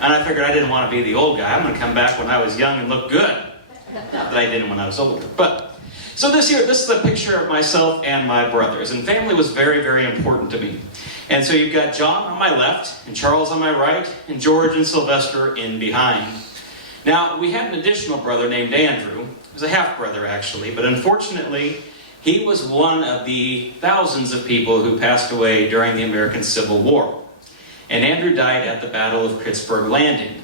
And I figured I didn't want to be the old guy. I'm going to come back when I was young and look good. Not that I didn't when I was older. So this is a picture of myself and my brothers. And family was very, very important to me. And so you've got John on my left, and Charles on my right, and George and Sylvester in behind. Now, we had an additional brother named Andrew. He was a half-brother, actually. But unfortunately, he was one of the thousands of people who passed away during the American Civil War. And Andrew died at the Battle of Pittsburgh Landing,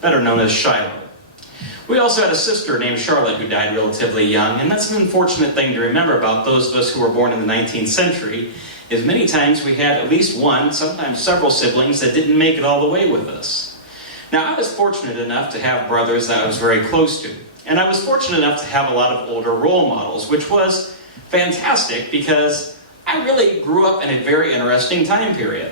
better known as Shiloh. We also had a sister named Charlotte who died relatively young, and that's an unfortunate thing to remember about those of us who were born in the 19th century, is many times we had at least one, sometimes several siblings that didn't make it all the way with us. Now, I was fortunate enough to have brothers that I was very close to, and I was fortunate enough to have a lot of older role models, which was fantastic because I really grew up in a very interesting time period.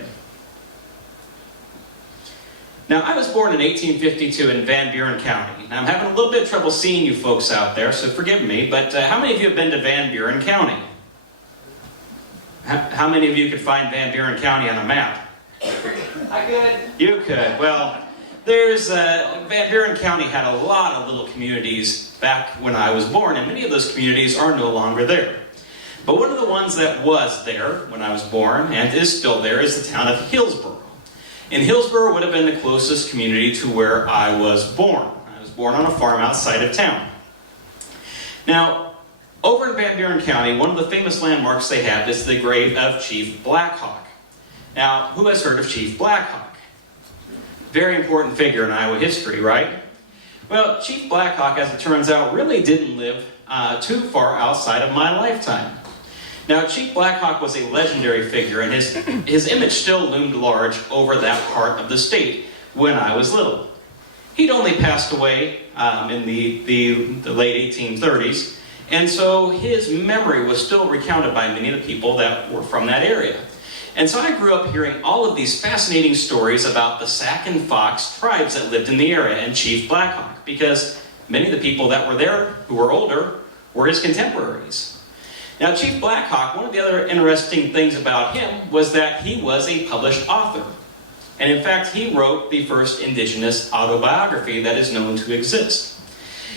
Now, I was born in 1852 in Van Buren County. Now, I'm having a little bit of trouble seeing you folks out there, so forgive me, but how many of you have been to Van Buren County? How many of you could find Van Buren County on a map? I could. You could. Well, Van Buren County had a lot of little communities back when I was born, and many of those communities are no longer there. But one of the ones that was there when I was born, and is still there, is the town of Hillsborough. And Hillsborough would have been the closest community to where I was born. I was born on a farm outside of town. Now, over in Van Buren County, one of the famous landmarks they have is the grave of Chief Black Hawk. Now, who has heard of Chief Black Hawk? Very important figure in Iowa history, right? Well, Chief Black Hawk, as it turns out, really didn't live too far outside of my lifetime. Now, Chief Black Hawk was a legendary figure, and his image still loomed large over that part of the state when I was little. He'd only passed away in the late 1830s, and so his memory was still recounted by many of the people that were from that area. And so I grew up hearing all of these fascinating stories about the Sac and Fox tribes that lived in the area and Chief Black Hawk, because many of the people that were there, who were older, were his contemporaries. Now, Chief Black Hawk, one of the other interesting things about him was that he was a published author. And in fact, he wrote the first indigenous autobiography that is known to exist.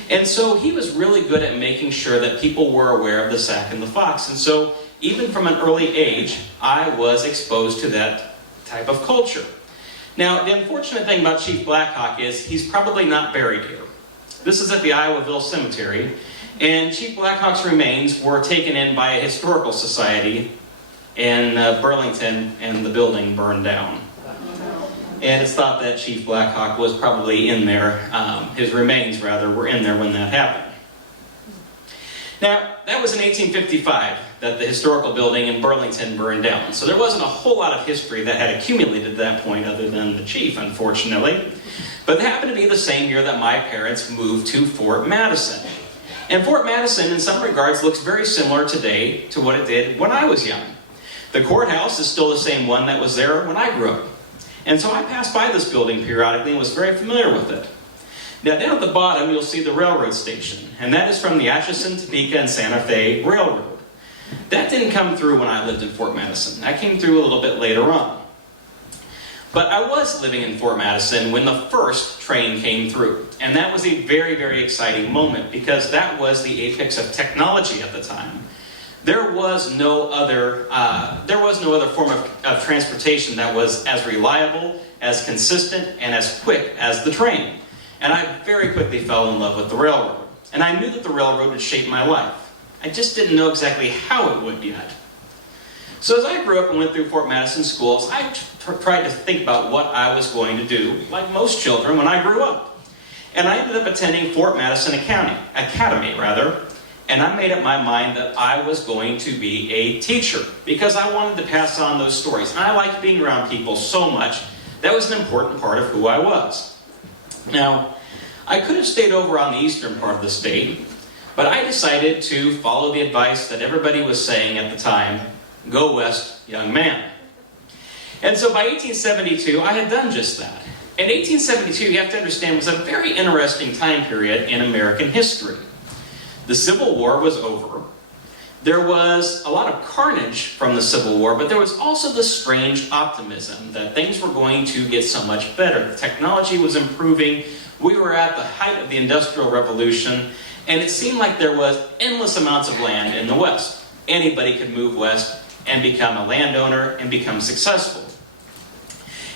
And so he was really good at making sure that people were aware of the Sac and the Fox. And so even from an early age, I was exposed to that type of culture. Now, the unfortunate thing about Chief Black Hawk is he's probably not buried here. This is at the Iowaville Cemetery. And Chief Black Hawk's remains were taken in by a historical society in Burlington, and the building burned down. And it's thought that Chief Black Hawk was probably in there, his remains rather, were in there when that happened. Now, that was in 1855 that the historical building in Burlington burned down. So there wasn't a whole lot of history that had accumulated at that point other than the chief, unfortunately. But it happened to be the same year that my parents moved to Fort Madison. And Fort Madison, in some regards, looks very similar today to what it did when I was young. The courthouse is still the same one that was there when I grew up. And so I passed by this building periodically and was very familiar with it. Now, down at the bottom, you'll see the railroad station. And that is from the Atchison, Topeka, and Santa Fe Railroad. That didn't come through when I lived in Fort Madison. That came through a little bit later on. But I was living in Fort Madison when the first train came through. And that was a very, very exciting moment because that was the apex of technology at the time. There was no other form of transportation that was as reliable, as consistent, and as quick as the train. And I very quickly fell in love with the railroad. And I knew that the railroad would shape my life. I just didn't know exactly how it would yet. So as I grew up and went through Fort Madison schools, I tried to think about what I was going to do, like most children, when I grew up. And I ended up attending Fort Madison Academy, and I made up my mind that I was going to be a teacher because I wanted to pass on those stories. And I liked being around people so much. That was an important part of who I was. Now, I could have stayed over on the eastern part of the state, but I decided to follow the advice that everybody was saying at the time, go west, young man. And so by 1872, I had done just that. And 1872, you have to understand, was a very interesting time period in American history. The Civil War was over. There was a lot of carnage from the Civil War, but there was also this strange optimism that things were going to get so much better. The technology was improving. We were at the height of the Industrial Revolution, and it seemed like there was endless amounts of land in the West. Anybody could move west and become a landowner and become successful.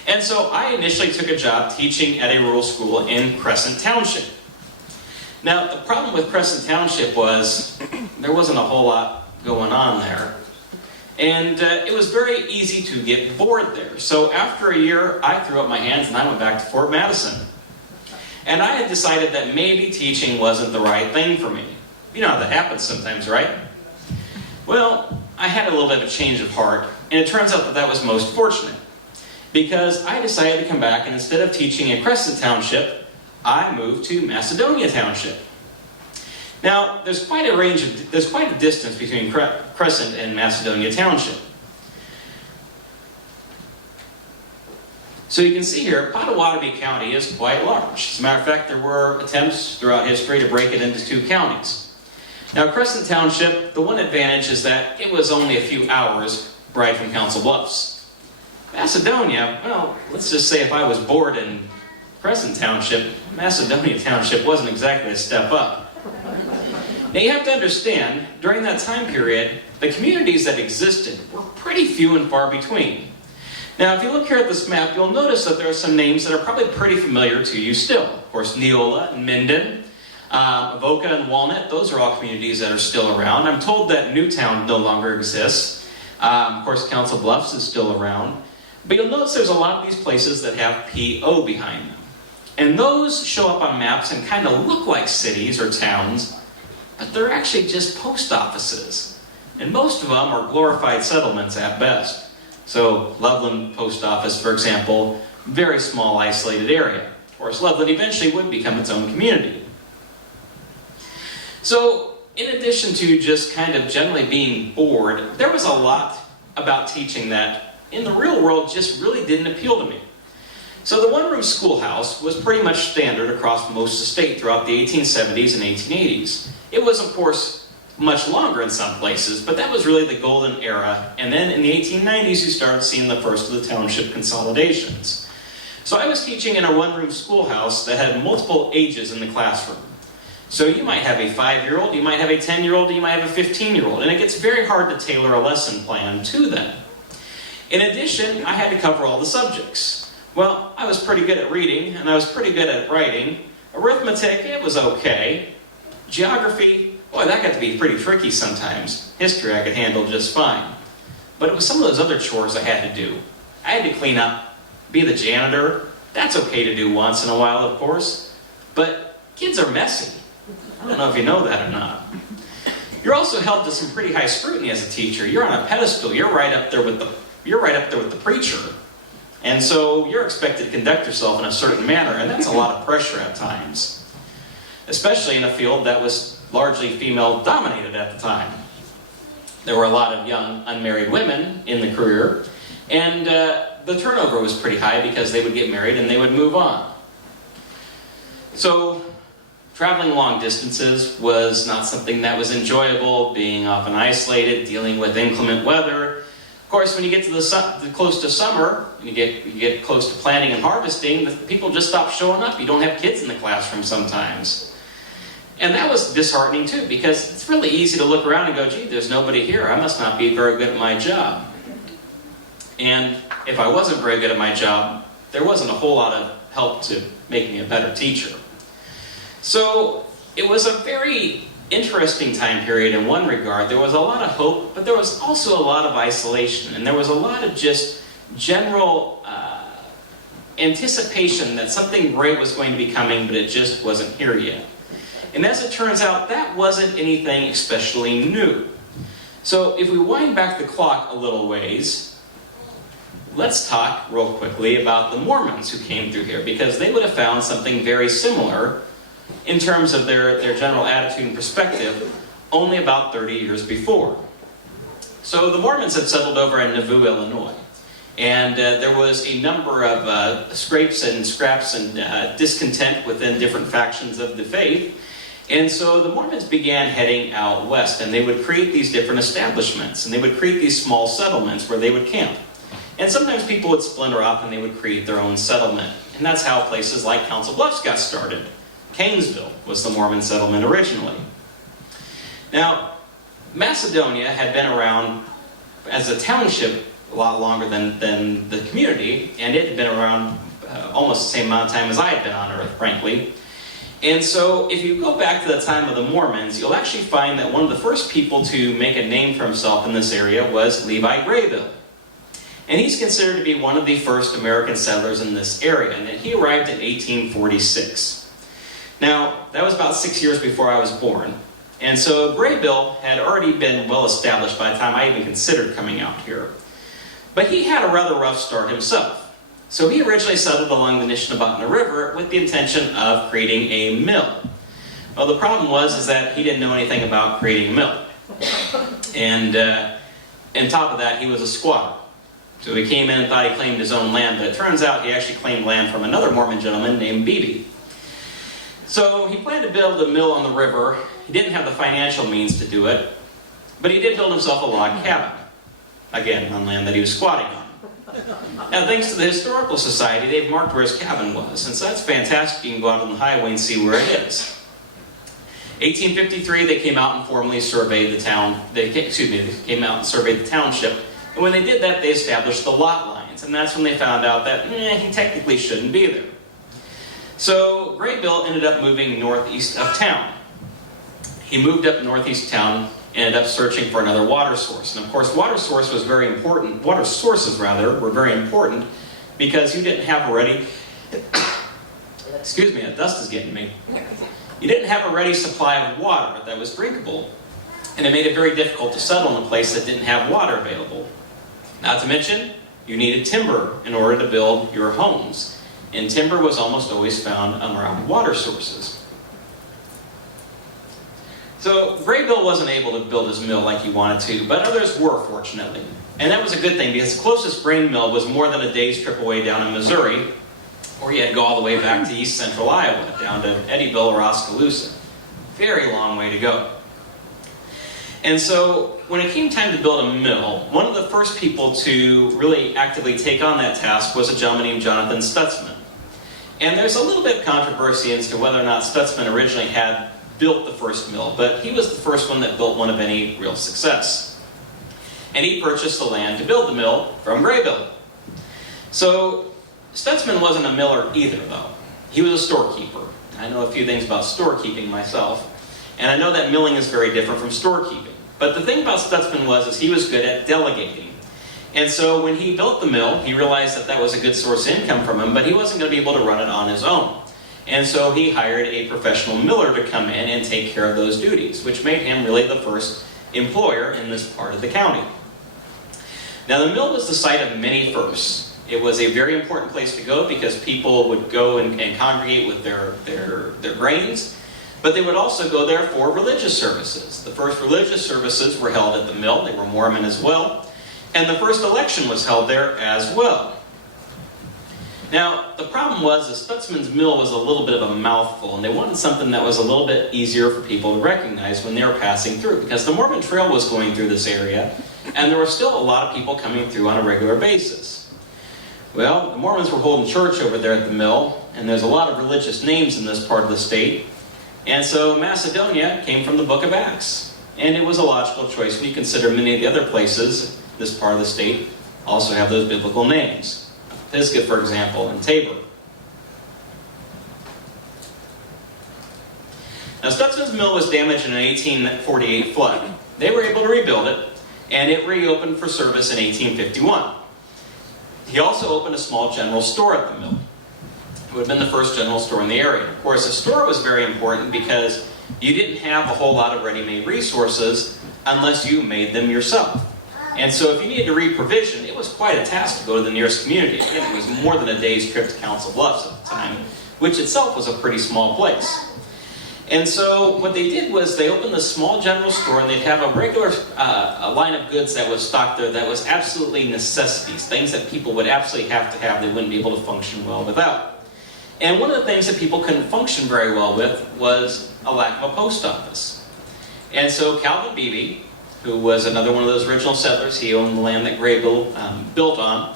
And so I initially took a job teaching at a rural school in Crescent Township. Now, the problem with Crescent Township was there wasn't a whole lot going on there. And it was very easy to get bored there. So after a year, I threw up my hands and I went back to Fort Madison. And I had decided that maybe teaching wasn't the right thing for me. You know how that happens sometimes, right? Well, I had a little bit of a change of heart, and it turns out that that was most fortunate. Because I decided to come back, and instead of teaching in Crescent Township, I moved to Macedonia Township. Now, there's quite a distance between Crescent and Macedonia Township. So you can see here, Potawatomi County is quite large. As a matter of fact, there were attempts throughout history to break it into 2 counties. Now, Crescent Township, the one advantage is that it was only a few hours ride from Council Bluffs. Macedonia, well, let's just say if I was bored in Crescent Township, Macedonia Township wasn't exactly a step up. Now you have to understand, during that time period, the communities that existed were pretty few and far between. Now if you look here at this map, you'll notice that there are some names that are probably pretty familiar to you still. Of course, Neola and Minden, Avoca and Walnut, those are all communities that are still around. I'm told that Newtown no longer exists. Of course, Council Bluffs is still around. But you'll notice there's a lot of these places that have P.O. behind them. And those show up on maps and kind of look like cities or towns, but they're actually just post offices. And most of them are glorified settlements at best. So Loveland Post Office, for example, very small isolated area. Of course, Loveland eventually would become its own community. So in addition to just kind of generally being bored, there was a lot about teaching that in the real world just really didn't appeal to me. So the one-room schoolhouse was pretty much standard across most of the state throughout the 1870s and 1880s. It was, of course, much longer in some places, but that was really the golden era. And then in the 1890s, you started seeing the first of the township consolidations. So I was teaching in a one-room schoolhouse that had multiple ages in the classroom. So you might have a 5-year-old, you might have a 10-year-old, you might have a 15-year-old, and it gets very hard to tailor a lesson plan to them. In addition, I had to cover all the subjects. Well, I was pretty good at reading, and I was pretty good at writing. Arithmetic, it was okay. Geography, boy, that got to be pretty tricky sometimes. History I could handle just fine. But it was some of those other chores I had to do. I had to clean up, be the janitor. That's okay to do once in a while, of course. But kids are messy. I don't know if you know that or not. You're also held to some pretty high scrutiny as a teacher. You're on a pedestal. You're right up there with the preacher. And so you're expected to conduct yourself in a certain manner, and that's a lot of pressure at times. Especially in a field that was largely female-dominated at the time. There were a lot of young, unmarried women in the career, and the turnover was pretty high because they would get married and they would move on. So traveling long distances was not something that was enjoyable, being often isolated, dealing with inclement weather. Of course, when you get to close to summer, you get close to planting and harvesting, the people just stop showing up. You don't have kids in the classroom sometimes. And that was disheartening too, because it's really easy to look around and go, gee, there's nobody here. I must not be very good at my job. And if I wasn't very good at my job, there wasn't a whole lot of help to make me a better teacher. So it was a very interesting time period in one regard. There was a lot of hope, but there was also a lot of isolation, and there was a lot of just general anticipation that something great was going to be coming, but it just wasn't here yet. And as it turns out, that wasn't anything especially new. So if we wind back the clock a little ways, let's talk real quickly about the Mormons who came through here, because they would have found something very similar in terms of their general attitude and perspective only about 30 years before. So the Mormons had settled over in Nauvoo, Illinois. And there was a number of scrapes and scraps and discontent within different factions of the faith. And so the Mormons began heading out west, and they would create these different establishments, and they would create these small settlements where they would camp. And sometimes people would splinter off and they would create their own settlement. And that's how places like Council Bluffs got started. Canesville was the Mormon settlement originally. Now, Macedonia had been around as a township a lot longer than the community, and it had been around almost the same amount of time as I had been on Earth, frankly. And so, if you go back to the time of the Mormons, you'll actually find that one of the first people to make a name for himself in this area was Levi Graybill. And he's considered to be one of the first American settlers in this area, and he arrived in 1846. Now, that was about 6 years before I was born. And so Graybill had already been well established by the time I even considered coming out here. But he had a rather rough start himself. So he originally settled along the Nishnabotna River with the intention of creating a mill. Well, the problem was that he didn't know anything about creating a mill. And on top of that, he was a squatter. So he came in and thought he claimed his own land, but it turns out he actually claimed land from another Mormon gentleman named Beebe. So he planned to build a mill on the river. He didn't have the financial means to do it, but he did build himself a log cabin. Again, on land that he was squatting on. Now, thanks to the Historical Society, they've marked where his cabin was, and so that's fantastic. You can go out on the highway and see where it is. 1853, they came out and formally surveyed the town. They came out and surveyed the township, and when they did that, they established the lot lines, and that's when they found out that he technically shouldn't be there. So Graybill ended up moving northeast of town. He moved up northeast of town, ended up searching for another water source. And of course, water sources were very important because you didn't have a ready, excuse me, that dust is getting me. You didn't have a ready supply of water that was drinkable. And it made it very difficult to settle in a place that didn't have water available. Not to mention, you needed timber in order to build your homes. And timber was almost always found around water sources. So Graybill wasn't able to build his mill like he wanted to, but others were, fortunately. And that was a good thing, because the closest grain mill was more than a day's trip away down in Missouri, or you had to go all the way back to east central Iowa, down to Eddyville or Oskaloosa. Very long way to go. And so when it came time to build a mill, one of the first people to really actively take on that task was a gentleman named Jonathan Stutzman. And there's a little bit of controversy as to whether or not Stutzman originally had built the first mill, but he was the first one that built one of any real success. And he purchased the land to build the mill from Graybill. So Stutzman wasn't a miller either, though. He was a storekeeper. I know a few things about storekeeping myself, and I know that milling is very different from storekeeping. But the thing about Stutzman was he was good at delegating. And so when he built the mill, he realized that that was a good source of income from him, but he wasn't going to be able to run it on his own. And so he hired a professional miller to come in and take care of those duties, which made him really the first employer in this part of the county. Now, the mill was the site of many firsts. It was a very important place to go because people would go and congregate with their grains, but they would also go there for religious services. The first religious services were held at the mill. They were Mormon as well. And the first election was held there as well. Now, the problem was that Stutzman's mill was a little bit of a mouthful, and they wanted something that was a little bit easier for people to recognize when they were passing through, because the Mormon Trail was going through this area, and there were still a lot of people coming through on a regular basis. Well, the Mormons were holding church over there at the mill, and there's a lot of religious names in this part of the state, and so Macedonia came from the book of Acts, and it was a logical choice when you consider many of the other places, this part of the state, also have those biblical names. Pisgah, for example, and Tabor. Now, Stutzman's mill was damaged in an 1848 flood. They were able to rebuild it, and it reopened for service in 1851. He also opened a small general store at the mill. It would have been the first general store in the area. Of course, a store was very important because you didn't have a whole lot of ready-made resources unless you made them yourself. And so if you needed to re-provision, it was quite a task to go to the nearest community. Again, it was more than a day's trip to Council Bluffs at the time, which itself was a pretty small place. And so what they did was they opened this small general store, and they'd have a regular a line of goods that was stocked there that was absolutely necessities, things that people would absolutely have to have, they wouldn't be able to function well without. And one of the things that people couldn't function very well with was a lack of a post office. And so Calvin Beebe, who was another one of those original settlers, he owned the land that Graybill built on.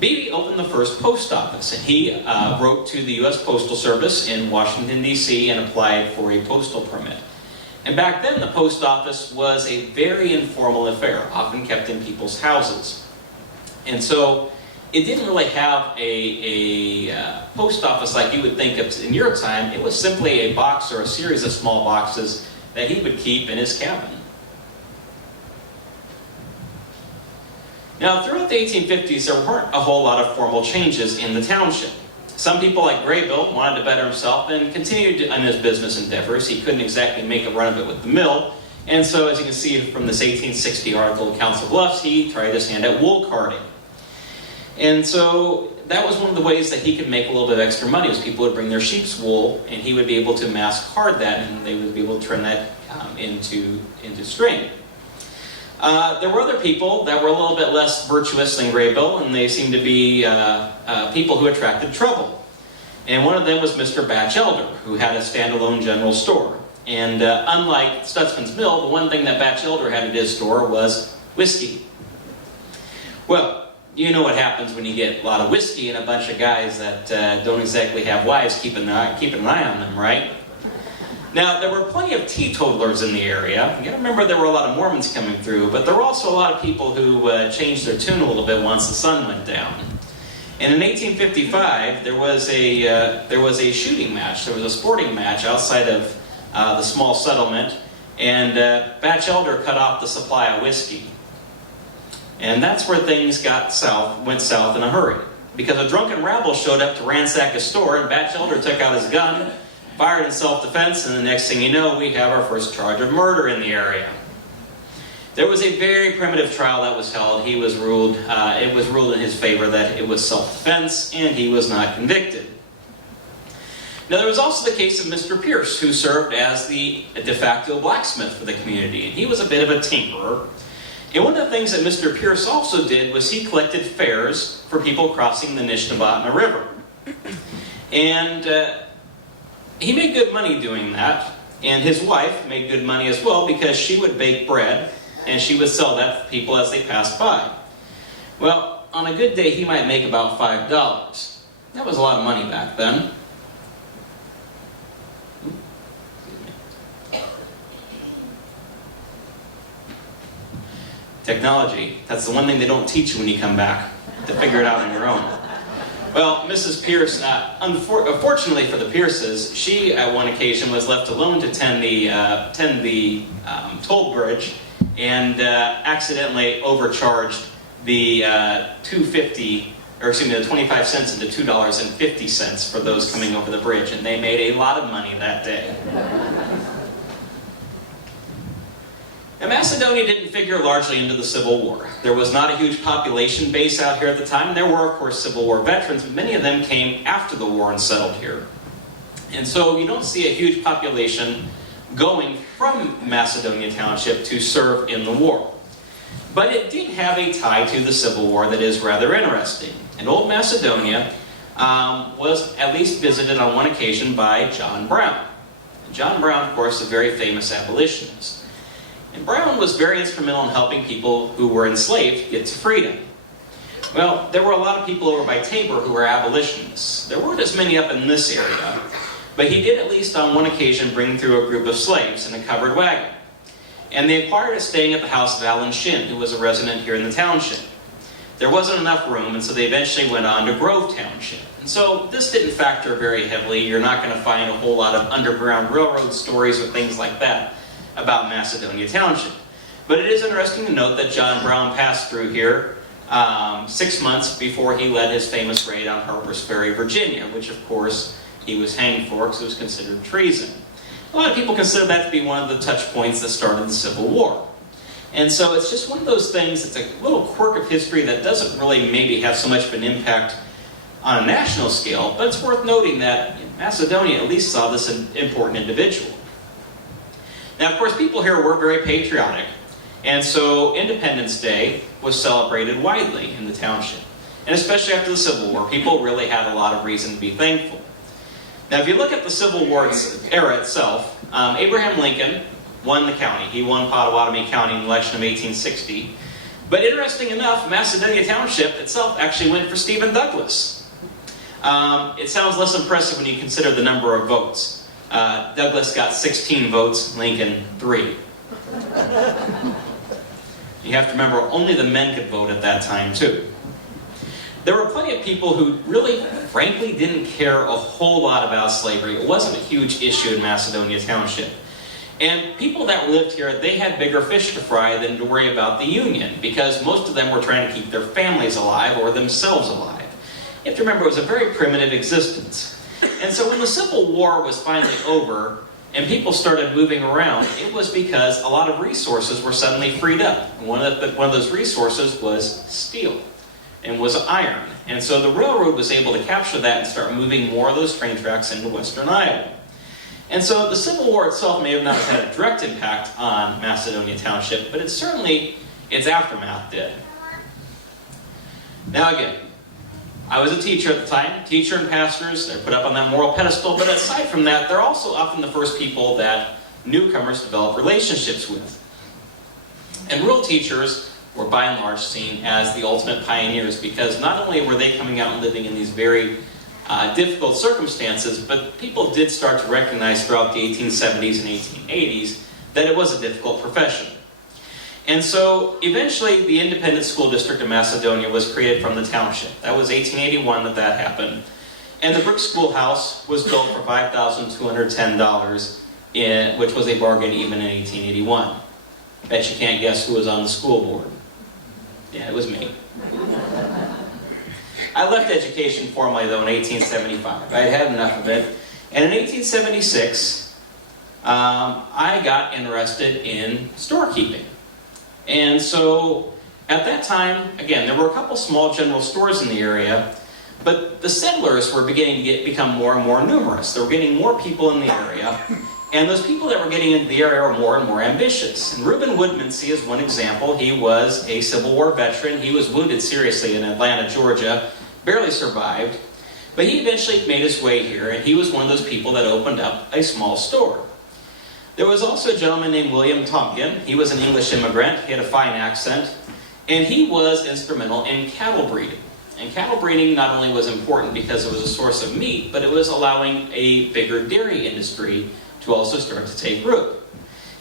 Beebe opened the first post office, and he wrote to the U.S. Postal Service in Washington, D.C. and applied for a postal permit. And back then, the post office was a very informal affair, often kept in people's houses. And so it didn't really have a post office like you would think of in your time. It was simply a box or a series of small boxes that he would keep in his cabin. Now, throughout the 1850s, there weren't a whole lot of formal changes in the township. Some people, like Graybill, wanted to better himself and continued in his business endeavors. He couldn't exactly make a run of it with the mill, and so, as you can see from this 1860 article in Council Bluffs, he tried his hand at wool carding. And so, that was one of the ways that he could make a little bit of extra money, was people would bring their sheep's wool, and he would be able to mass card that, and they would be able to turn that into string. There were other people that were a little bit less virtuous than Graybill, and they seemed to be people who attracted trouble. And one of them was Mr. Batchelder, who had a standalone general store. And unlike Stutzman's Mill, the one thing that Batchelder had at his store was whiskey. Well, you know what happens when you get a lot of whiskey and a bunch of guys that don't exactly have wives keeping an eye on them, right? Now, there were plenty of teetotalers in the area. You gotta remember there were a lot of Mormons coming through, but there were also a lot of people who changed their tune a little bit once the sun went down. And in 1855, there was a shooting match. There was a sporting match outside of the small settlement, and Batchelder cut off the supply of whiskey. And that's where things went south in a hurry. Because a drunken rabble showed up to ransack his store, and Batchelder took out his gun, fired in self-defense, and the next thing you know, we have our first charge of murder in the area. There was a very primitive trial that was held. It was ruled in his favor that it was self-defense, and he was not convicted. Now, there was also the case of Mr. Pierce, who served as the de facto blacksmith for the community, and he was a bit of a tinkerer. And one of the things that Mr. Pierce also did was he collected fares for people crossing the Nishnabotna River. And he made good money doing that, and his wife made good money as well because she would bake bread and she would sell that to people as they passed by. Well, on a good day he might make about $5. That was a lot of money back then. Technology, that's the one thing they don't teach you when you come back, to figure it out on your own. Well, Mrs. Pierce, unfortunately for the Pierces, she, at one occasion, was left alone to tend the toll bridge and accidentally overcharged the the 25 cents into $2.50 for those coming over the bridge, and they made a lot of money that day. Now, Macedonia didn't figure largely into the Civil War. There was not a huge population base out here at the time. There were, of course, Civil War veterans, but many of them came after the war and settled here. And so you don't see a huge population going from Macedonia Township to serve in the war. But it did have a tie to the Civil War that is rather interesting. And Old Macedonia was at least visited on one occasion by John Brown. John Brown, of course, a very famous abolitionist. And Brown was very instrumental in helping people who were enslaved get to freedom. Well, there were a lot of people over by Tabor who were abolitionists. There weren't as many up in this area, but he did at least on one occasion bring through a group of slaves in a covered wagon. And they acquired a staying at the house of Alan Shin, who was a resident here in the township. There wasn't enough room, and so they eventually went on to Grove Township. And so this didn't factor very heavily. You're not going to find a whole lot of Underground Railroad stories or things like that about Macedonia Township. But it is interesting to note that John Brown passed through here 6 months before he led his famous raid on Harper's Ferry, Virginia, which of course he was hanged for because it was considered treason. A lot of people consider that to be one of the touch points that started the Civil War. And so it's just one of those things, it's a little quirk of history that doesn't really maybe have so much of an impact on a national scale, but it's worth noting that Macedonia at least saw this important individual. Now, of course, people here were very patriotic, and so Independence Day was celebrated widely in the township. And especially after the Civil War, people really had a lot of reason to be thankful. Now, if you look at the Civil War era itself, Abraham Lincoln won the county. He won Potawatomi County in the election of 1860. But interesting enough, Macedonia Township itself actually went for Stephen Douglas. It sounds less impressive when you consider the number of votes. Douglas got 16 votes, Lincoln 3. You have to remember, only the men could vote at that time, too. There were plenty of people who really, frankly, didn't care a whole lot about slavery. It wasn't a huge issue in Macedonia Township. And people that lived here, they had bigger fish to fry than to worry about the Union, because most of them were trying to keep their families alive or themselves alive. You have to remember, it was a very primitive existence. And so when the Civil War was finally over, and people started moving around, it was because a lot of resources were suddenly freed up. And one of those resources was steel, and was iron. And so the railroad was able to capture that and start moving more of those train tracks into western Iowa. And so the Civil War itself may have not had a direct impact on Macedonia Township, but its aftermath did. Now again, I was a teacher at the time. Teacher and pastors, they're put up on that moral pedestal, but aside from that, they're also often the first people that newcomers develop relationships with. And rural teachers were by and large seen as the ultimate pioneers, because not only were they coming out and living in these very difficult circumstances, but people did start to recognize throughout the 1870s and 1880s that it was a difficult profession. And so eventually the Independent School District of Macedonia was created from the township. That was 1881 that happened. And the brick schoolhouse was built for $5,210, which was a bargain even in 1881. Bet you can't guess who was on the school board. Yeah, it was me. I left education formally, though, in 1875. I had had enough of it. And in 1876, I got interested in storekeeping. And so, at that time, again, there were a couple small general stores in the area, but the settlers were beginning to become more and more numerous. There were getting more people in the area, and those people that were getting into the area were more and more ambitious. And Reuben Woodmansee is one example. He was a Civil War veteran. He was wounded seriously in Atlanta, Georgia, barely survived, but he eventually made his way here, and he was one of those people that opened up a small store. There was also a gentleman named William Tompkin. He was an English immigrant. He had a fine accent, and he was instrumental in cattle breeding. And cattle breeding not only was important because it was a source of meat, but it was allowing a bigger dairy industry to also start to take root.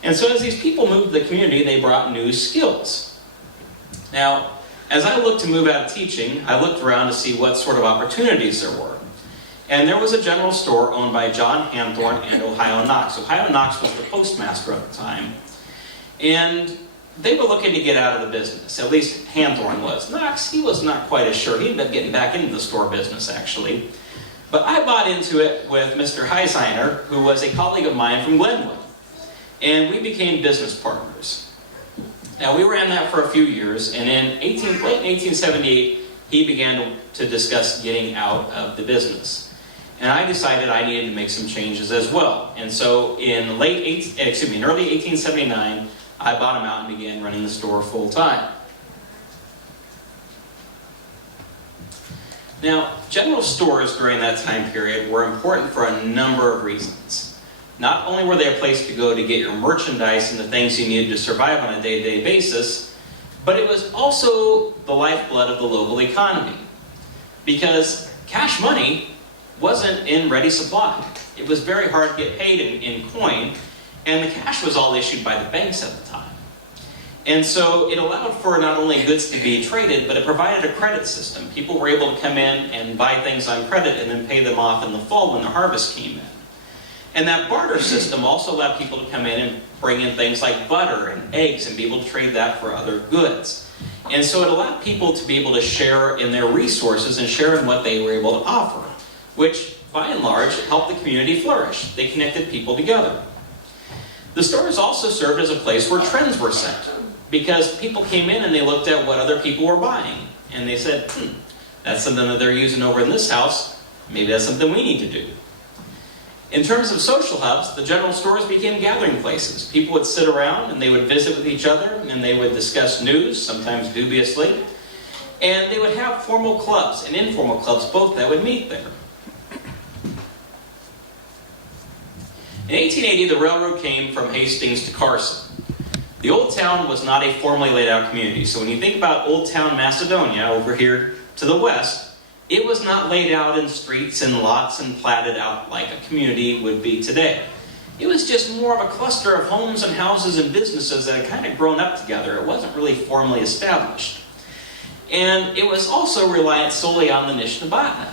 And so as these people moved to the community, they brought new skills. Now, as I looked to move out of teaching, I looked around to see what sort of opportunities there were. And there was a general store owned by John Hanthorne and Ohio Knox. Ohio Knox was the postmaster at the time. And they were looking to get out of the business. At least Hanthorne was. Knox, he was not quite as sure. He ended up getting back into the store business, actually. But I bought into it with Mr. Heisiner, who was a colleague of mine from Glenwood. And we became business partners. Now, we ran that for a few years, and in late 1878, he began to discuss getting out of the business. And I decided I needed to make some changes as well. And so in early 1879, I bought him out and began running the store full time. Now, general stores during that time period were important for a number of reasons. Not only were they a place to go to get your merchandise and the things you needed to survive on a day-to-day basis, but it was also the lifeblood of the local economy. Because cash money wasn't in ready supply. It was very hard to get paid in coin, and the cash was all issued by the banks at the time. And so it allowed for not only goods to be traded, but it provided a credit system. People were able to come in and buy things on credit and then pay them off in the fall when the harvest came in. And that barter system also allowed people to come in and bring in things like butter and eggs and be able to trade that for other goods. And so it allowed people to be able to share in their resources and share in what they were able to offer, which by and large helped the community flourish. They connected people together. The stores also served as a place where trends were set, because people came in and they looked at what other people were buying. And they said, that's something that they're using over in this house. Maybe that's something we need to do. In terms of social hubs, the general stores became gathering places. People would sit around and they would visit with each other and they would discuss news, sometimes dubiously. And they would have formal clubs and informal clubs both that would meet there. In 1880, the railroad came from Hastings to Carson. The Old Town was not a formally laid out community, so when you think about Old Town Macedonia over here to the west, it was not laid out in streets and lots and platted out like a community would be today. It was just more of a cluster of homes and houses and businesses that had kind of grown up together. It wasn't really formally established. And it was also reliant solely on the Nishnabata.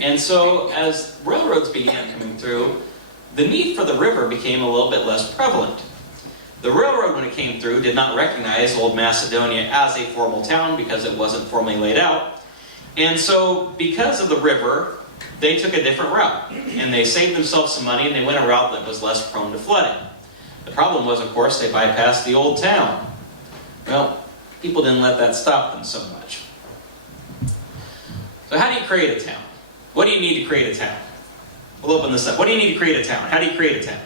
And so as railroads began coming through, the need for the river became a little bit less prevalent. The railroad, when it came through, did not recognize Old Macedonia as a formal town because it wasn't formally laid out. And so, because of the river, they took a different route. And they saved themselves some money and they went a route that was less prone to flooding. The problem was, of course, they bypassed the Old Town. Well, people didn't let that stop them so much. So how do you create a town? What do you need to create a town? We'll open this up. What do you need to create a town? How do you create a town?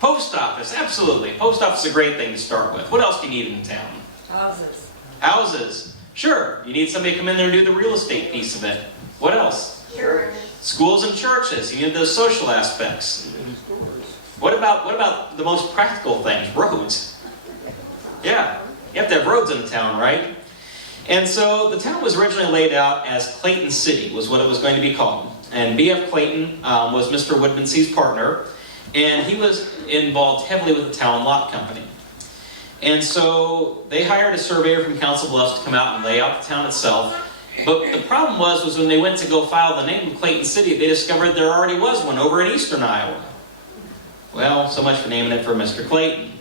Post office, absolutely. Post office is a great thing to start with. What else do you need in a town? Houses. Houses. Sure. You need somebody to come in there and do the real estate piece of it. What else? Church. Schools and churches. You need those social aspects. What about the most practical things? Roads. Yeah. You have to have roads in a town, right? And so the town was originally laid out as Clayton City, was what it was going to be called. And B.F. Clayton was Mr. Woodmansey's partner, and he was involved heavily with the town lot company. And so they hired a surveyor from Council Bluffs to come out and lay out the town itself. But the problem was when they went to go file the name of Clayton City, they discovered there already was one over in eastern Iowa. Well, so much for naming it for Mr. Clayton.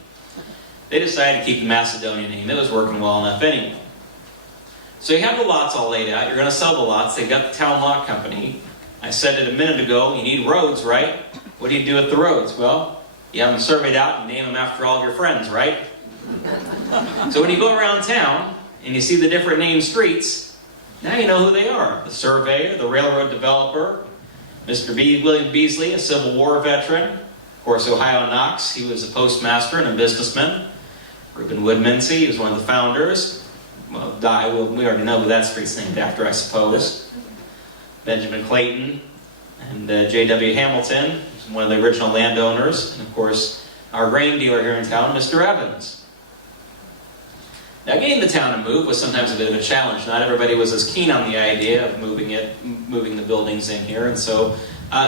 They decided to keep the Macedonia name. It was working well enough anyway. So you have the lots all laid out. You're going to sell the lots. They've got the town lot company. I said it a minute ago, you need roads, right? What do you do with the roads? Well, you have them surveyed out and name them after all of your friends, right? So when you go around town and you see the different named streets, now you know who they are. The surveyor, the railroad developer, Mr. William Beasley, a Civil War veteran. Of course, Ohio Knox, he was a postmaster and a businessman. Reuben Woodmansey, he was one of the founders. Well, Dye, we already know who that street's named after, I suppose. Benjamin Clayton and J.W. Hamilton, one of the original landowners, and of course our grain dealer here in town, Mr. Evans. Now getting the town to move was sometimes a bit of a challenge. Not everybody was as keen on the idea of moving the buildings in here, and so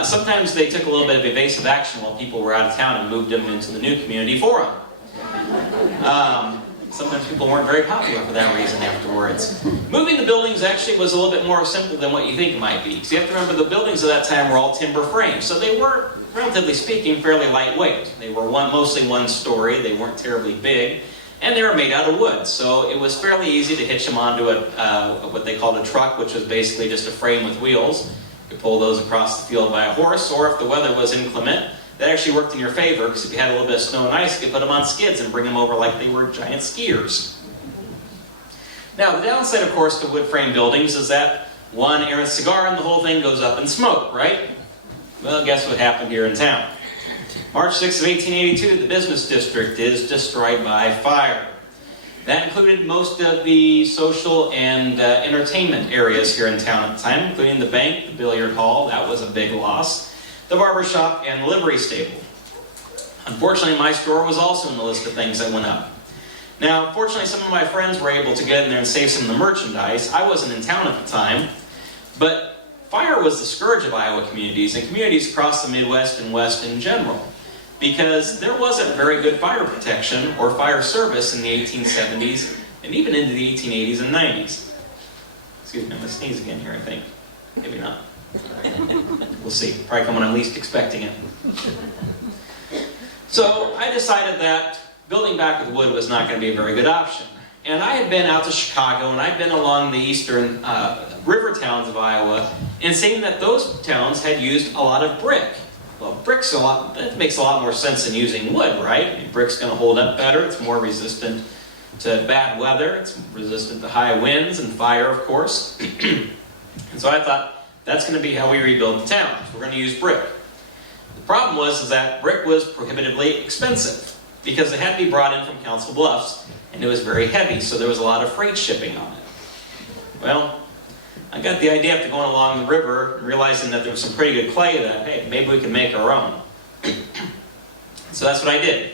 sometimes they took a little bit of evasive action while people were out of town and moved them into the new community for them. Sometimes people weren't very popular for that reason afterwards. Moving the buildings actually was a little bit more simple than what you think it might be. Because you have to remember the buildings at that time were all timber frames. So they were, relatively speaking, fairly lightweight. They were mostly one story. They weren't terribly big. And they were made out of wood. So it was fairly easy to hitch them onto what they called a truck, which was basically just a frame with wheels. You could pull those across the field by a horse, or if the weather was inclement, that actually worked in your favor, because if you had a little bit of snow and ice, you could put them on skids and bring them over like they were giant skiers. Now, the downside, of course, to wood frame buildings is that one errant cigar and the whole thing goes up in smoke, right? Well, guess what happened here in town? March 6th of 1882, the business district is destroyed by fire. That included most of the social and entertainment areas here in town at the time, including the bank, the billiard hall. That was a big loss. The barber shop, and the livery stable. Unfortunately, my store was also in the list of things that went up. Now, fortunately, some of my friends were able to get in there and save some of the merchandise. I wasn't in town at the time, but fire was the scourge of Iowa communities, and communities across the Midwest and West in general, because there wasn't very good fire protection or fire service in the 1870s, and even into the 1880s and 90s. Excuse me, I'm going to sneeze again here, I think. Maybe not. We'll see. Probably come when I'm least expecting it. So I decided that building back with wood was not going to be a very good option. And I had been out to Chicago, and I'd been along the eastern river towns of Iowa, and seeing that those towns had used a lot of brick. Well, that makes a lot more sense than using wood, right? I mean, brick's going to hold up better. It's more resistant to bad weather. It's resistant to high winds and fire, of course. And so I thought, that's going to be how we rebuild the town. We're going to use brick. The problem was that brick was prohibitively expensive because it had to be brought in from Council Bluffs, and it was very heavy, so there was a lot of freight shipping on it. Well, I got the idea after going along the river and realizing that there was some pretty good clay that, hey, maybe we can make our own. So that's what I did.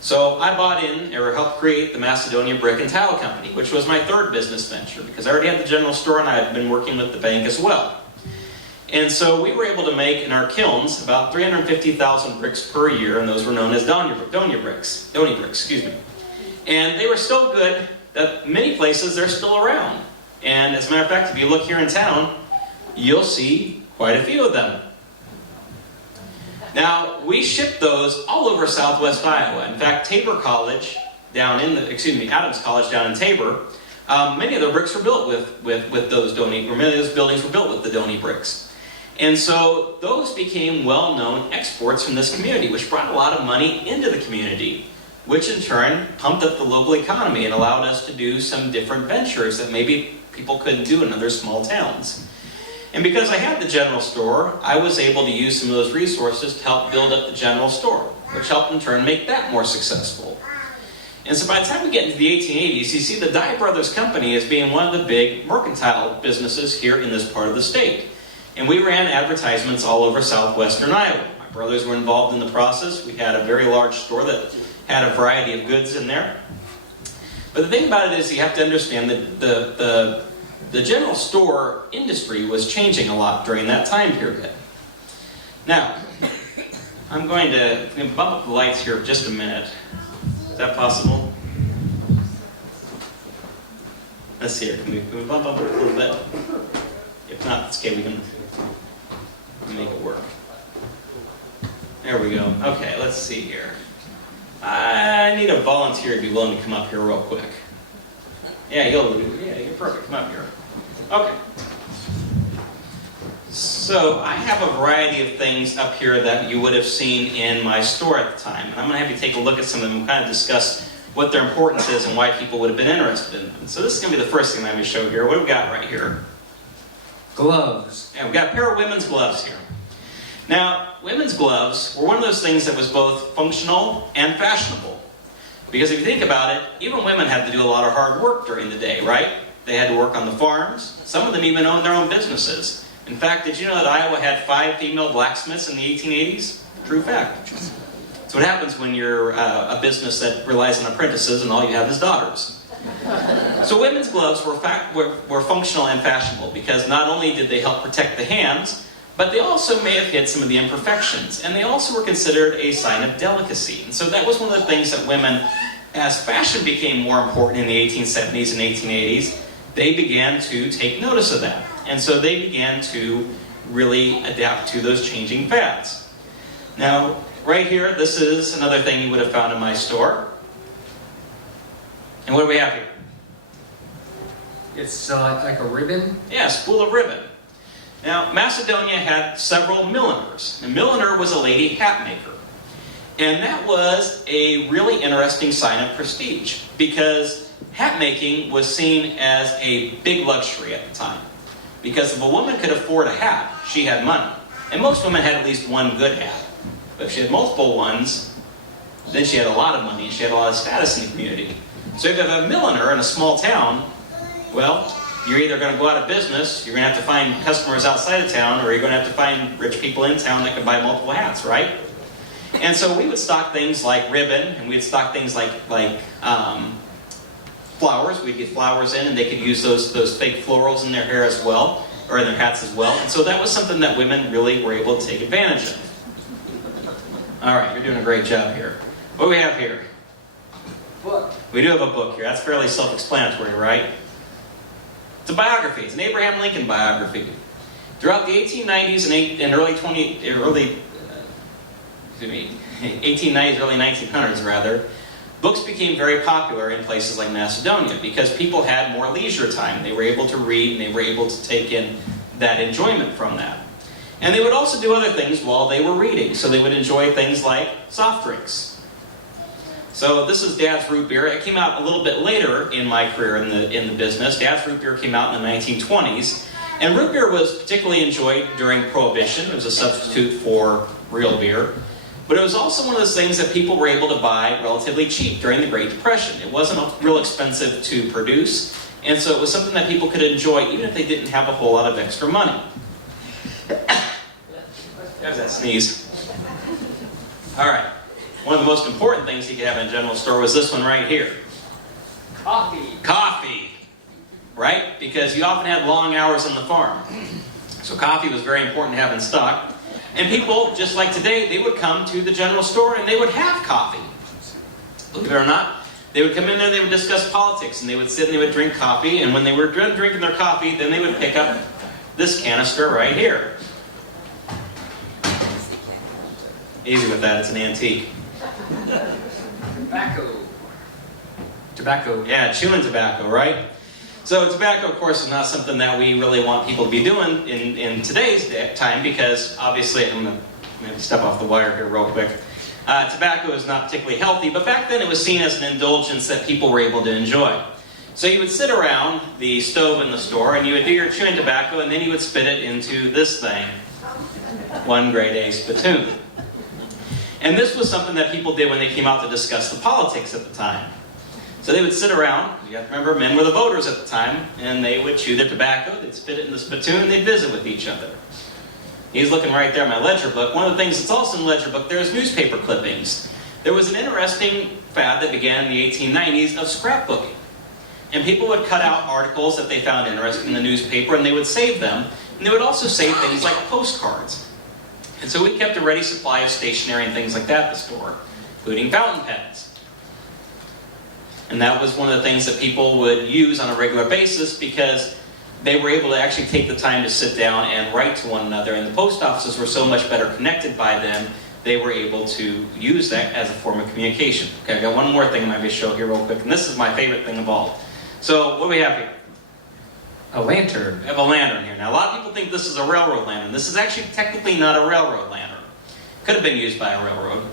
So I bought in, or helped create, the Macedonia Brick and Tile Company, which was my third business venture, because I already had the general store and I had been working with the bank as well. And so we were able to make in our kilns about 350,000 bricks per year, and those were known as Doni bricks, excuse me. And they were still good. That many places they're still around. And as a matter of fact, if you look here in town, you'll see quite a few of them. Now, we ship those all over southwest Iowa. In fact, Tabor College Adams College down in Tabor, many of their bricks were built with those Doni, or many of those buildings were built with the Doni bricks. And so those became well-known exports from this community, which brought a lot of money into the community, which in turn pumped up the local economy and allowed us to do some different ventures that maybe people couldn't do in other small towns. And because I had the general store, I was able to use some of those resources to help build up the general store, which helped in turn make that more successful. And so by the time we get into the 1880s, you see the Dye Brothers Company as being one of the big mercantile businesses here in this part of the state. And we ran advertisements all over southwestern Iowa. My brothers were involved in the process. We had a very large store that had a variety of goods in there. But the thing about it is you have to understand that the general store industry was changing a lot during that time period. Now, I'm going to bump up the lights here for just a minute. Is that possible? Let's see here. Can we bump up a little bit? If not, it's okay. We can make it work. There we go. Okay, let's see here. I need a volunteer to be willing to come up here real quick. Yeah, you're perfect. Come up here. Okay. So I have a variety of things up here that you would have seen in my store at the time. And I'm going to have you take a look at some of them and kind of discuss what their importance is and why people would have been interested in them. So this is going to be the first thing I'm going to show here. What do we got right here? Gloves. Yeah, we've got a pair of women's gloves here. Now, women's gloves were one of those things that was both functional and fashionable. Because if you think about it, even women had to do a lot of hard work during the day, right? They had to work on the farms. Some of them even owned their own businesses. In fact, did you know that Iowa had 5 female blacksmiths in the 1880s? True fact. That's what happens when you're a business that relies on apprentices and all you have is daughters. So women's gloves were functional and fashionable because not only did they help protect the hands, but they also may have hid some of the imperfections. And they also were considered a sign of delicacy. And so that was one of the things that women, as fashion became more important in the 1870s and 1880s, they began to take notice of that. And so they began to really adapt to those changing fads. Now, right here, this is another thing you would have found in my store. And what do we have here? It's like a ribbon? Yeah, a spool of ribbon. Now, Macedonia had several milliners. A milliner was a lady hat maker. And that was a really interesting sign of prestige because hat making was seen as a big luxury at the time. Because if a woman could afford a hat, she had money. And most women had at least one good hat. But if she had multiple ones, then she had a lot of money and she had a lot of status in the community. So if you have a milliner in a small town, well, you're either going to go out of business, you're going to have to find customers outside of town, or you're going to have to find rich people in town that can buy multiple hats, right? And so we would stock things like ribbon, and we'd stock things like flowers. We'd get flowers in, and they could use those fake florals in their hair as well, or in their hats as well. And so that was something that women really were able to take advantage of. All right, you're doing a great job here. What do we have here? Book. We do have a book here. That's fairly self-explanatory, right? It's a biography. It's an Abraham Lincoln biography. Throughout the 1890s and early 1890s, early 1900s rather, books became very popular in places like Macedonia because people had more leisure time. They were able to read and they were able to take in that enjoyment from that. And they would also do other things while they were reading. So they would enjoy things like soft drinks. So this is Dad's Root Beer. It came out a little bit later in my career in the business. Dad's Root Beer came out in the 1920s. And root beer was particularly enjoyed during Prohibition. It was a substitute for real beer. But it was also one of those things that people were able to buy relatively cheap during the Great Depression. It wasn't real expensive to produce. And so it was something that people could enjoy even if they didn't have a whole lot of extra money. There's that sneeze. All right. One of the most important things you could have in a general store was this one right here. Coffee. Coffee. Right? Because you often had long hours on the farm. So coffee was very important to have in stock. And people, just like today, they would come to the general store and they would have coffee. Believe it or not, they would come in there and they would discuss politics, and they would sit and they would drink coffee, and when they were done drinking their coffee, then they would pick up this canister right here. Easy with that, it's an antique. Tobacco. Tobacco. Yeah, chewing tobacco, right? So tobacco, of course, is not something that we really want people to be doing in today's time, because obviously, I'm going to step off the wire here real quick. Tobacco is not particularly healthy, but back then it was seen as an indulgence that people were able to enjoy. So you would sit around the stove in the store, and you would do your chewing tobacco, and then you would spit it into this thing. One grade A spittoon. And this was something that people did when they came out to discuss the politics at the time. So they would sit around, you have to remember, men were the voters at the time, and they would chew their tobacco, they'd spit it in the spittoon, they'd visit with each other. He's looking right there in my ledger book. One of the things that's also in the ledger book, there's newspaper clippings. There was an interesting fad that began in the 1890s of scrapbooking. And people would cut out articles that they found interesting in the newspaper, and they would save them. And they would also save things like postcards. And so we kept a ready supply of stationery and things like that at the store, including fountain pens. And that was one of the things that people would use on a regular basis, because they were able to actually take the time to sit down and write to one another. And the post offices were so much better connected by them, they were able to use that as a form of communication. Okay, I got one more thing I'm going to show here real quick, and this is my favorite thing of all. So, what do we have here? A lantern. We have a lantern here. Now, a lot of people think this is a railroad lantern. This is actually technically not a railroad lantern. Could have been used by a railroad.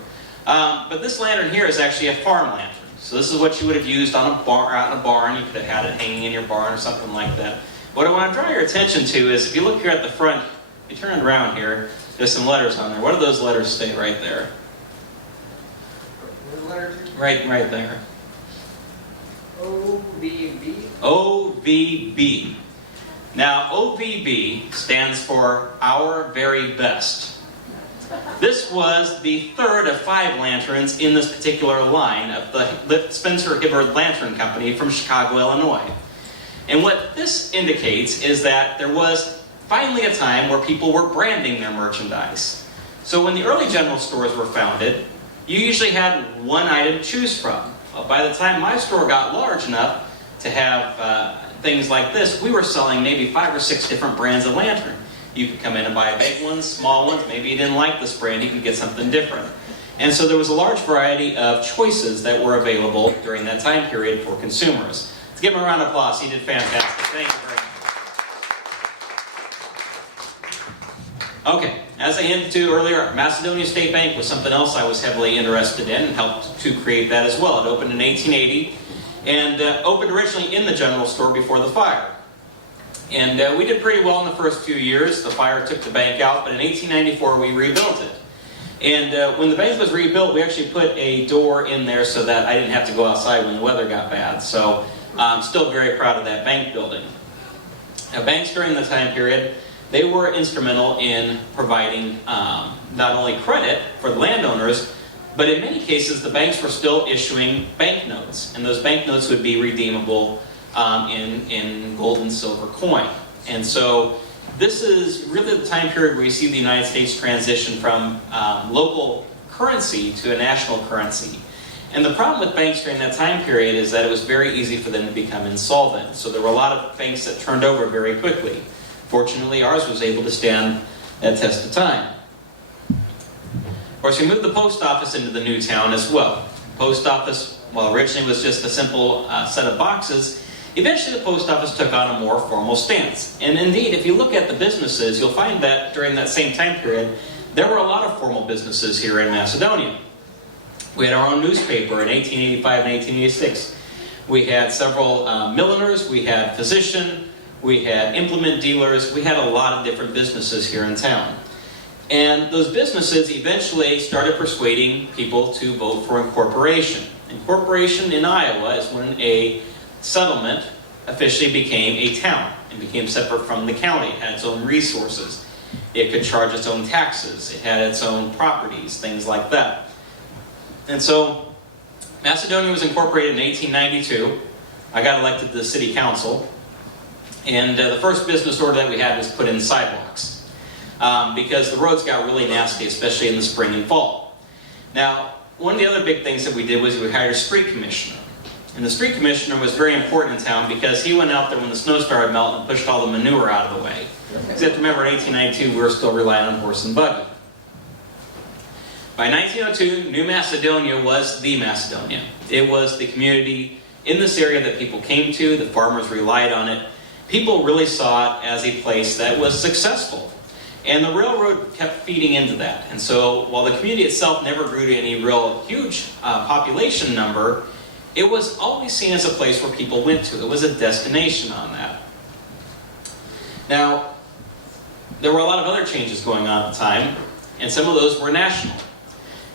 But this lantern here is actually a farm lantern. So this is what you would have used on a bar, out in a barn. You could have had it hanging in your barn or something like that. What I want to draw your attention to is, if you look here at the front, if you turn it around here, there's some letters on there. What do those letters say right there? What letter? Right there. O-V-B? OVB. Now, OVB stands for Our Very Best. This was the third of 5 lanterns in this particular line of the Spencer Hibbard Lantern Company from Chicago, Illinois. And what this indicates is that there was finally a time where people were branding their merchandise. So when the early general stores were founded, you usually had one item to choose from. Well, by the time my store got large enough to have things like this, we were selling maybe 5 or 6 different brands of lantern. You could come in and buy big ones, small ones. Maybe you didn't like this brand, you could get something different. And so there was a large variety of choices that were available during that time period for consumers. Let's give him a round of applause. He did fantastic. Thank you very much. Okay, as I hinted to earlier, Macedonia State Bank was something else I was heavily interested in and helped to create that as well. It opened in 1880 and opened originally in the general store before the fire. And we did pretty well in the first few years. The fire took the bank out, but in 1894 we rebuilt it. And when the bank was rebuilt, we actually put a door in there so that I didn't have to go outside when the weather got bad. So I'm still very proud of that bank building. Now, banks during the time period, they were instrumental in providing not only credit for the landowners, but in many cases the banks were still issuing banknotes. And those banknotes would be redeemable in gold and silver coin. And so this is really the time period where you see the United States transition from local currency to a national currency. And the problem with banks during that time period is that it was very easy for them to become insolvent. So there were a lot of banks that turned over very quickly. Fortunately, ours was able to stand that test of time. Of course, we moved the post office into the new town as well. Post office, while originally was just a simple set of boxes, eventually the post office took on a more formal stance. And indeed, if you look at the businesses, you'll find that during that same time period, there were a lot of formal businesses here in Macedonia. We had our own newspaper in 1885 and 1886. We had several milliners, we had physician, we had implement dealers, we had a lot of different businesses here in town. And those businesses eventually started persuading people to vote for incorporation. Incorporation in Iowa is when a settlement officially became a town and became separate from the county. It had its own resources. It could charge its own taxes. It had its own properties, things like that. And so Macedonia was incorporated in 1892. I got elected to the city council. And the first business order that we had was put in sidewalks. Because the roads got really nasty, especially in the spring and fall. Now, one of the other big things that we did was we hired a street commissioner. And the street commissioner was very important in town because he went out there when the snow started melting and pushed all the manure out of the way. Because you have to remember, in 1892, we were still relying on horse and buggy. By 1902, New Macedonia was the Macedonia. It was the community in this area that people came to, the farmers relied on it. People really saw it as a place that was successful. And the railroad kept feeding into that. And so while the community itself never grew to any real huge population number, it was always seen as a place where people went to. It was a destination on that. Now, there were a lot of other changes going on at the time, and some of those were national.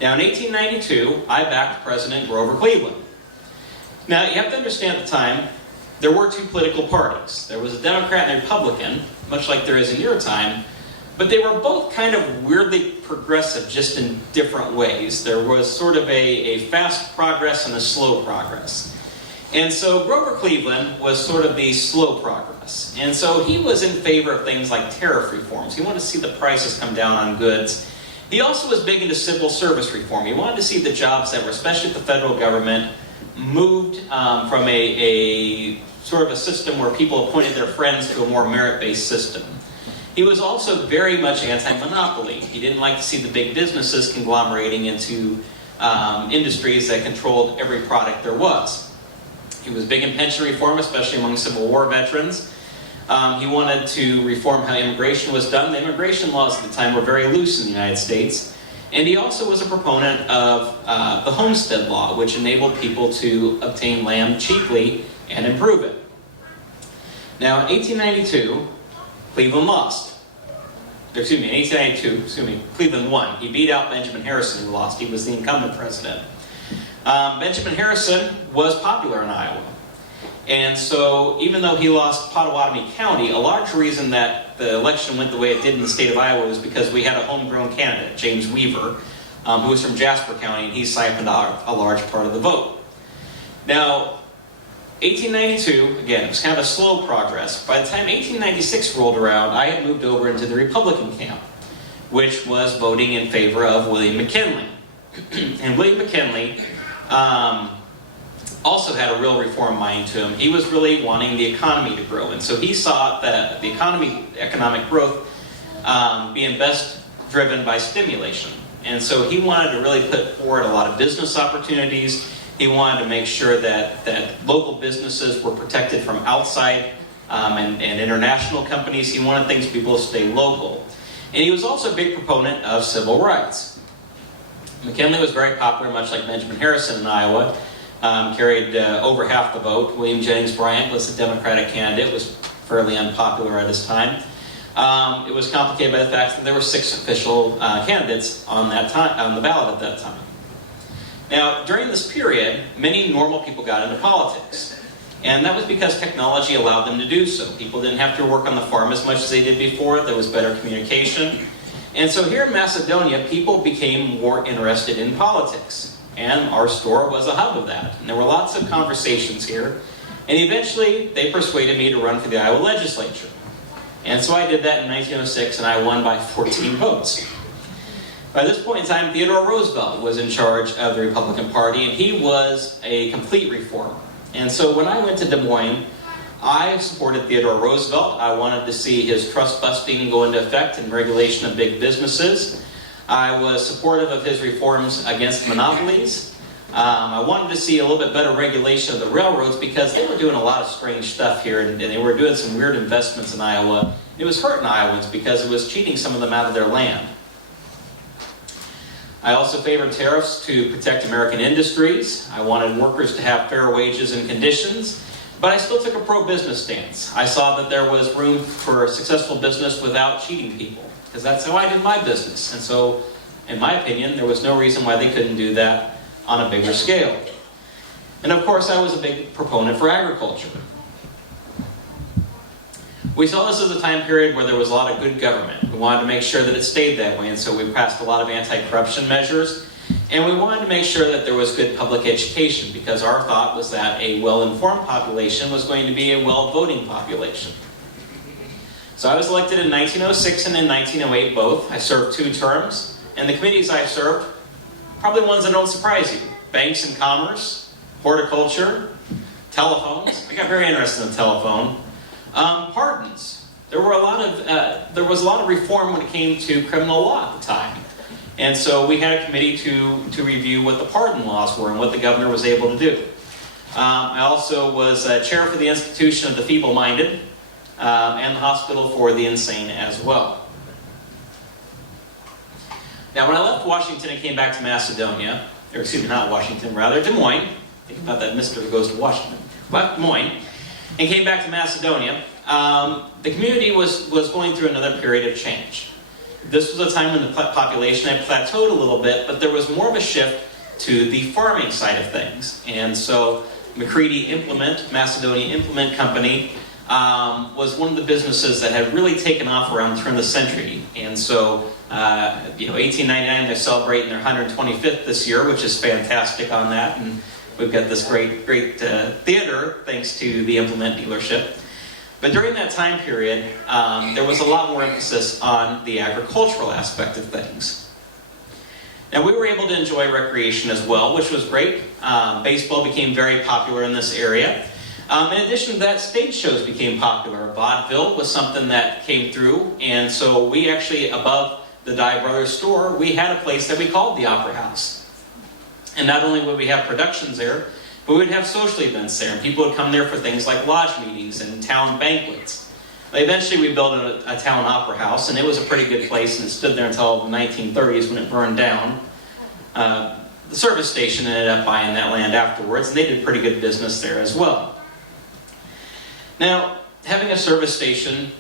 Now, in 1892, I backed President Grover Cleveland. Now, you have to understand at the time, there were two political parties. There was a Democrat and a Republican, much like there is in your time, but they were both kind of weirdly progressive, just in different ways. There was sort of a fast progress and a slow progress. And so Grover Cleveland was sort of the slow progress. And so he was in favor of things like tariff reforms. He wanted to see the prices come down on goods. He also was big into civil service reform. He wanted to see the jobs that were, especially at the federal government, moved from a sort of a system where people appointed their friends to a more merit-based system. He was also very much anti-monopoly. He didn't like to see the big businesses conglomerating into industries that controlled every product there was. He was big in pension reform, especially among Civil War veterans. He wanted to reform how immigration was done. The immigration laws at the time were very loose in the United States. And he also was a proponent of the homestead law, which enabled people to obtain land cheaply and improve it. Now, in 1892, Cleveland lost. In 1892, Cleveland won. He beat out Benjamin Harrison, who lost. He was the incumbent president. Benjamin Harrison was popular in Iowa. And so, even though he lost Potawatomi County, a large reason that the election went the way it did in the state of Iowa was because we had a homegrown candidate, James Weaver, who was from Jasper County, and he siphoned out a large part of the vote. Now, 1892, again, it was kind of a slow progress. By the time 1896 rolled around, I had moved over into the Republican camp, which was voting in favor of William McKinley. And William McKinley also had a real reform mind to him. He was really wanting the economy to grow, and so he saw that the economic growth being best driven by stimulation. And so he wanted to really put forward a lot of business opportunities. He wanted to make sure that local businesses were protected from outside and international companies. He wanted things people to stay local. And he was also a big proponent of civil rights. McKinley was very popular, much like Benjamin Harrison in Iowa. Carried over half the vote. William Jennings Bryant was the Democratic candidate, was fairly unpopular at his time. It was complicated by the fact that there were 6 official candidates on the ballot at that time. Now, during this period, many normal people got into politics. And that was because technology allowed them to do so. People didn't have to work on the farm as much as they did before. There was better communication. And so here in Macedonia, people became more interested in politics. And our store was a hub of that. And there were lots of conversations here. And eventually, they persuaded me to run for the Iowa legislature. And so I did that in 1906, and I won by 14 votes. By this point in time, Theodore Roosevelt was in charge of the Republican Party, and he was a complete reformer. And so when I went to Des Moines, I supported Theodore Roosevelt. I wanted to see his trust busting go into effect and regulation of big businesses. I was supportive of his reforms against monopolies. I wanted to see a little bit better regulation of the railroads because they were doing a lot of strange stuff here, and they were doing some weird investments in Iowa. It was hurting Iowans because it was cheating some of them out of their land. I also favored tariffs to protect American industries. I wanted workers to have fair wages and conditions, but I still took a pro-business stance. I saw that there was room for successful business without cheating people, because that's how I did my business. And so, in my opinion, there was no reason why they couldn't do that on a bigger scale. And of course, I was a big proponent for agriculture. We saw this as a time period where there was a lot of good government. We wanted to make sure that it stayed that way, and so we passed a lot of anti-corruption measures. And we wanted to make sure that there was good public education, because our thought was that a well-informed population was going to be a well-voting population. So I was elected in 1906 and in 1908 both. I served 2 terms, and the committees I served, probably ones that don't surprise you. Banks and commerce, horticulture, telephones. I got very interested in the telephone. Pardons. There was a lot of reform when it came to criminal law at the time. And so we had a committee to review what the pardon laws were and what the governor was able to do. I also was chair for the institution of the feeble-minded and the hospital for the insane as well. Now, when I left Washington and came back to Macedonia, or excuse me, not Washington, rather Des Moines. Think about that mister who goes to Washington. Left Des Moines and came back to Macedonia. The community was going through another period of change. This was a time when the population had plateaued a little bit, but there was more of a shift to the farming side of things. And so McCready Macedonia Implement Company, was one of the businesses that had really taken off around the turn of the century. And so, 1899, they're celebrating their 125th this year, which is fantastic on that. And we've got this great theater thanks to the Implement dealership. But during that time period, there was a lot more emphasis on the agricultural aspect of things. Now, we were able to enjoy recreation as well, which was great. Baseball became very popular in this area. In addition to that, stage shows became popular. Vaudeville was something that came through, and so we actually, above the Dye Brothers store, we had a place that we called the Opera House. And not only would we have productions there, but we would have social events there, and people would come there for things like lodge meetings and town banquets. Eventually we built a town opera house, and it was a pretty good place, and it stood there until the 1930s when it burned down. The service station ended up buying that land afterwards, and they did pretty good business there as well. Now, having a service station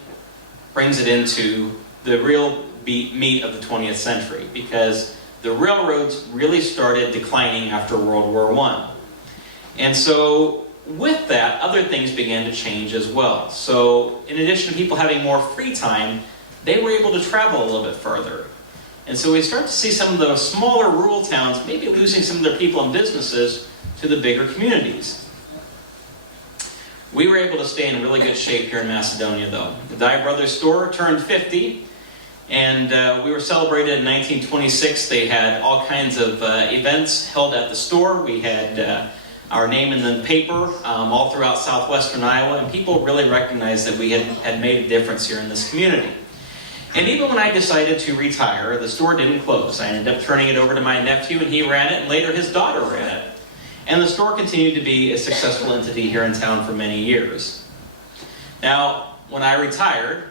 brings it into the real meat of the 20th century, because the railroads really started declining after World War I. And so, with that, other things began to change as well. So, in addition to people having more free time, they were able to travel a little bit further. And so we start to see some of the smaller rural towns maybe losing some of their people and businesses to the bigger communities. We were able to stay in really good shape here in Macedonia, though. The Dye Brothers store turned 50, and we were celebrated in 1926. They had all kinds of events held at the store. We had our name in the paper all throughout southwestern Iowa, and people really recognized that we had made a difference here in this community. And even when I decided to retire, the store didn't close. I ended up turning it over to my nephew, and he ran it, and later his daughter ran it. And the store continued to be a successful entity here in town for many years. Now, when I retired,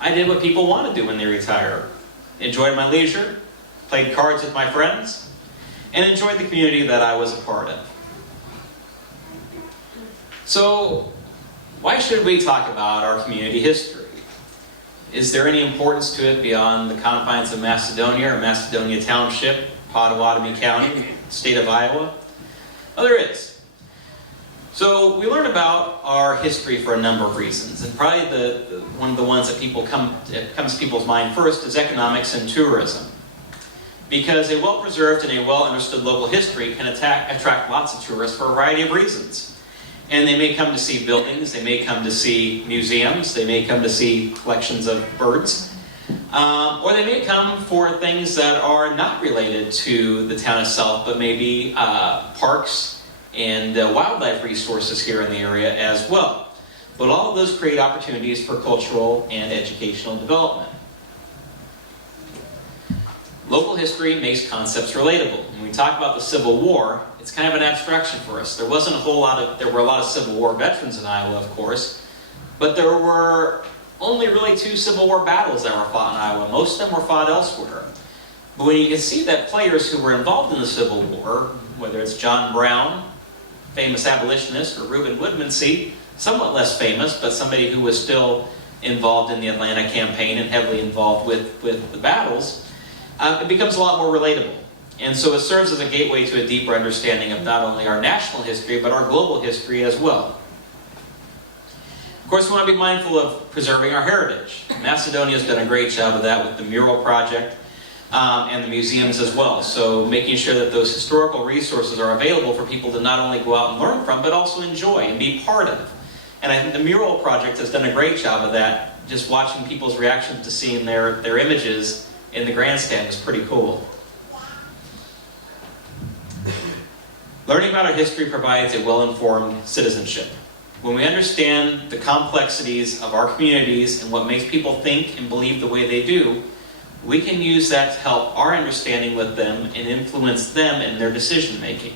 I did what people want to do when they retire. Enjoyed my leisure, played cards with my friends, and enjoyed the community that I was a part of. So, why should we talk about our community history? Is there any importance to it beyond the confines of Macedonia or Macedonia Township, Potawatomi County, state of Iowa? Well, there is. So we learn about our history for a number of reasons, and probably one of the ones that comes to people's mind first is economics and tourism. Because a well-preserved and a well-understood local history can attract lots of tourists for a variety of reasons. And they may come to see buildings, they may come to see museums, they may come to see collections of birds, or they may come for things that are not related to the town itself, but maybe parks and wildlife resources here in the area as well. But all of those create opportunities for cultural and educational development. Local history makes concepts relatable. When we talk about the Civil War, it's kind of an abstraction for us. There were a lot of Civil War veterans in Iowa, of course, but there were only really 2 Civil War battles that were fought in Iowa. Most of them were fought elsewhere. But when you can see that players who were involved in the Civil War, whether it's John Brown, famous abolitionist, or Reuben Woodmansee, somewhat less famous, but somebody who was still involved in the Atlanta campaign and heavily involved with the battles, it becomes a lot more relatable. And so it serves as a gateway to a deeper understanding of not only our national history, but our global history as well. Of course, we want to be mindful of preserving our heritage. Macedonia has done a great job of that with the mural project. and the museums as well. So making sure that those historical resources are available for people to not only go out and learn from, but also enjoy and be part of. And I think the mural project has done a great job of that. Just watching people's reactions to seeing their images in the grandstand is pretty cool. Learning about our history provides a well-informed citizenship. When we understand the complexities of our communities and what makes people think and believe the way they do, we can use that to help our understanding with them and influence them in their decision making.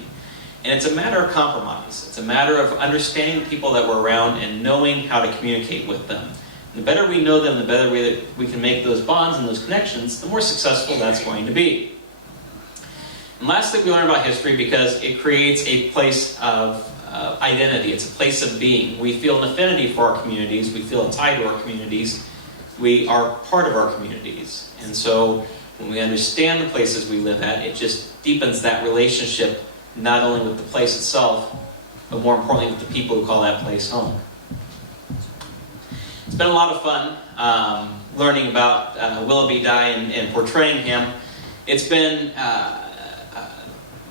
And it's a matter of compromise. It's a matter of understanding the people that we're around and knowing how to communicate with them. And the better we know them, the better way that we can make those bonds and those connections, the more successful that's going to be. And lastly, we learn about history because it creates a place of identity. It's a place of being. We feel an affinity for our communities. We feel a tie to our communities. We are part of our communities. And so when we understand the places we live at, it just deepens that relationship, not only with the place itself, but more importantly with the people who call that place home. It's been a lot of fun learning about Willoughby Dye and portraying him. It's been a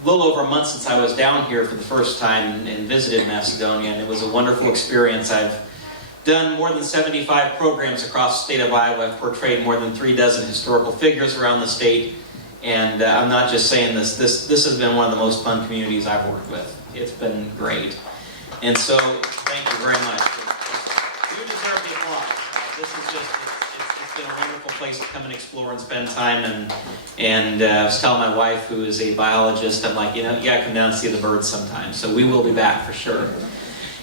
little over a month since I was down here for the first time and visited Macedonia, and it was a wonderful experience. I've done more than 75 programs across the state of Iowa. I've portrayed more than 36 historical figures around the state, and I'm not just saying this. This has been one of the most fun communities I've worked with. It's been great. And so, thank you very much. You deserve the applause. This is just, it's been a wonderful place to come and explore and spend time. And I was telling my wife, who is a biologist, I'm like, you gotta come down and see the birds sometime. So we will be back for sure.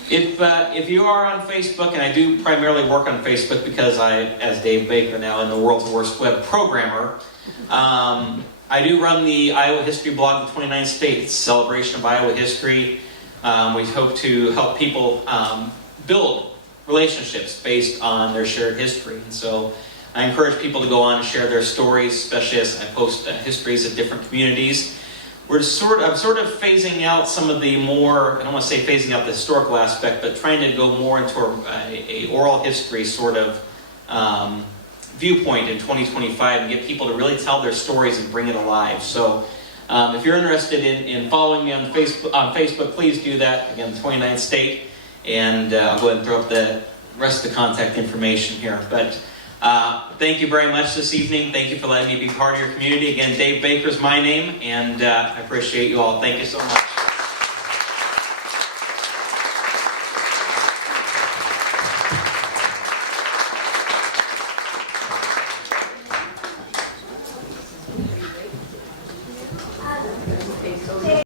If you are on Facebook, and I do primarily work on Facebook because I, as Dave Baker now, am the world's worst web programmer, I do run the Iowa History blog, the 29th State. It's a celebration of Iowa history. We hope to help people build relationships based on their shared history. And so I encourage people to go on and share their stories, especially as I post histories of different communities. I'm sort of phasing out some of the more, I don't want to say phasing out the historical aspect, but trying to go more into a oral history sort of viewpoint in 2025 and get people to really tell their stories and bring it alive. So if you're interested in following me on Facebook, please do that. Again, the 29th State. And I'll go ahead and throw up the rest of the contact information here. But thank you very much this evening. Thank you for letting me be part of your community. Again, Dave Baker's my name, and I appreciate you all. Thank you so much.